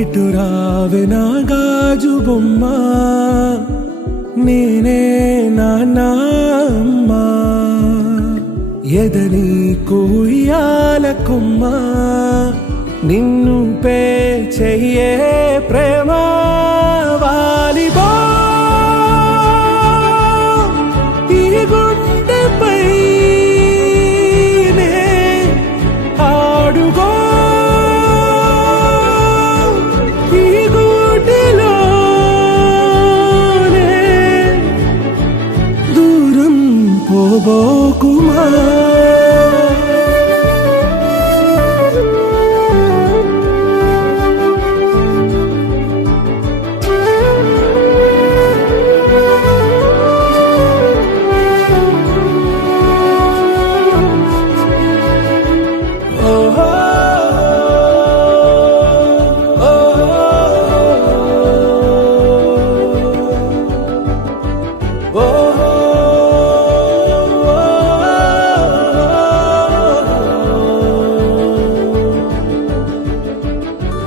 ఇటు రావే నా గాజు బొమ్మ, నేనే నాన్న అమ్మ, ఎదని కుయ్యాల కొమ్మ, నిన్ను పే చెయ్యే ప్రేమ వాలిబా ఈ గుండెపై ఆడుగో ఈ గుడిలోనే దూరం పోబోకుమా.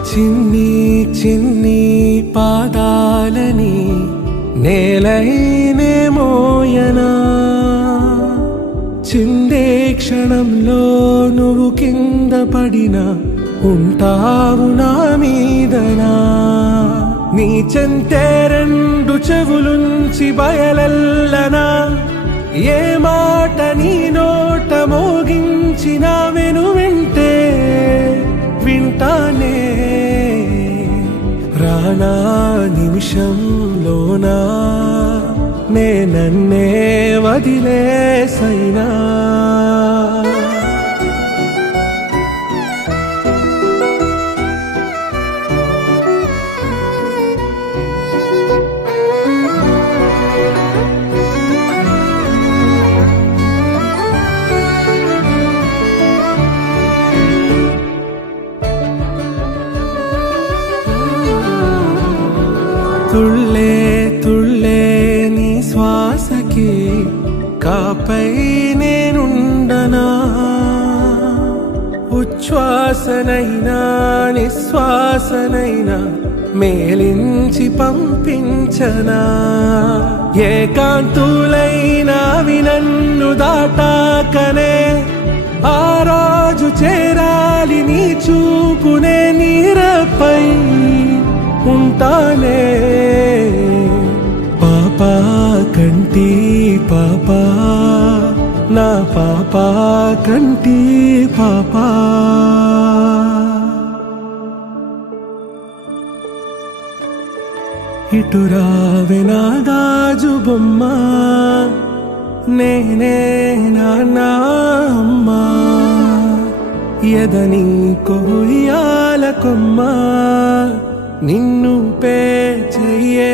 చిన్ని చిన్ని పాదాలని నేలైనే మోయనా, చిందే క్షణంలో నువ్వు కింద పడినా ఉంటావు నా మీదనా. నీ చెంతే రెండు చెవులుంచి బయలెల్లనా, ఏ మాట నీ నోట మోగించిన వెను వింటే వింటానే. రానా నిమిషంలోనా నే నన్నే వదిలేసైనా, తుళ్ళే తుళ్ళే నీ శ్వాసకి కాపై నేనుండనా, ఉచ్ఛ్వాసనైనా నిశ్వాసనైనా మేలించి పంపించనా. ఏకాంతులైనా నన్ను దాటాకనే ఆ రోజు చేరాలి నీ చూపునే నీరపై ఉంటానే. పాపా కంటి పాపా నా పాపా కంటి పాపా. ఇటు రావే నా గాజు బొమ్మ, నేనే నాన్న అమ్మ, ఎదని కొయ్యాల కొమ్మ, నిన్ను పే చెయ్యే